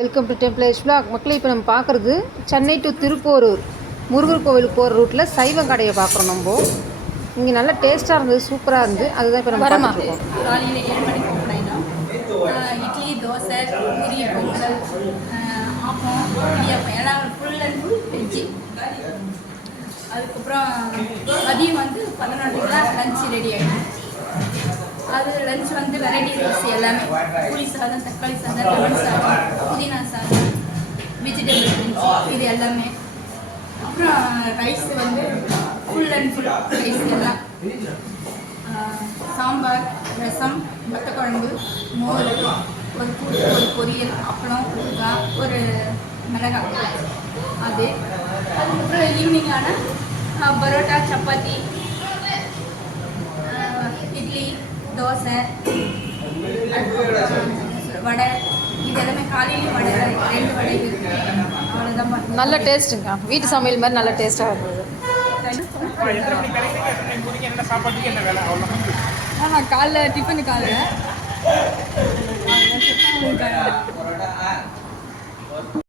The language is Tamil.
Welcome to temple vlog. மக்களே இப்போ நம்ம பார்க்குறது சென்னை டு திருப்போரூர் முருகர் கோவிலுக்கு போகிற ரூட்டில் சைவ கடையை பார்க்குறோம். நம்ம இங்கே நல்லா டேஸ்ட்டாக இருந்தது, சூப்பராக இருந்து. அதுதான் இப்போ நம்ம பார்த்துருக்கோம். காலையில் 7 மணிக்கு ஓப்பன் ஆகிடும். இட்லி, தோசை, பூரி, பொங்கல், ஆப்பம், இடியாப்பம் எல்லாம் ஃபுல் அண்ட் ஃபுல் வெஜ்ஜு. அதுக்கப்புறம் மதியம் வந்து 11 லஞ்ச் ரெடி ஆகிடும். அது லஞ்ச் வந்து வெரைட்டி ரைஸ் எல்லாமே, புளி சாதம், தக்காளி சாதம், லெமன் சாதம், புதினா சாதம், வெஜிடபிள் பிரிஞ்சி, இது எல்லாமே. அப்புறம் ரைஸ் வந்து ஃபுல் அண்ட் ஃபுல் ரைஸ் எல்லாம். சாம்பார், ரசம், வத்தக்குழம்பு, மோர், ஒரு கூட்டு, ஒரு பொரியல், அப்பளம், ஊறுகாய், ஒரு மிளகாய். அதுக்கப்புறம் ஈவினிங் ஆனால் பரோட்டா, சப்பாத்தி, இட்லி, தோசை, வடை, இது எல்லாமே. காலையிலையும் வடை, 2 வடை இருக்குது. அவ்வளோதான். நல்ல டேஸ்ட்டுங்க, வீட்டு சமையல் மாதிரி நல்ல டேஸ்ட்டாக இருந்தது. காலைல டிஃபனு காலைல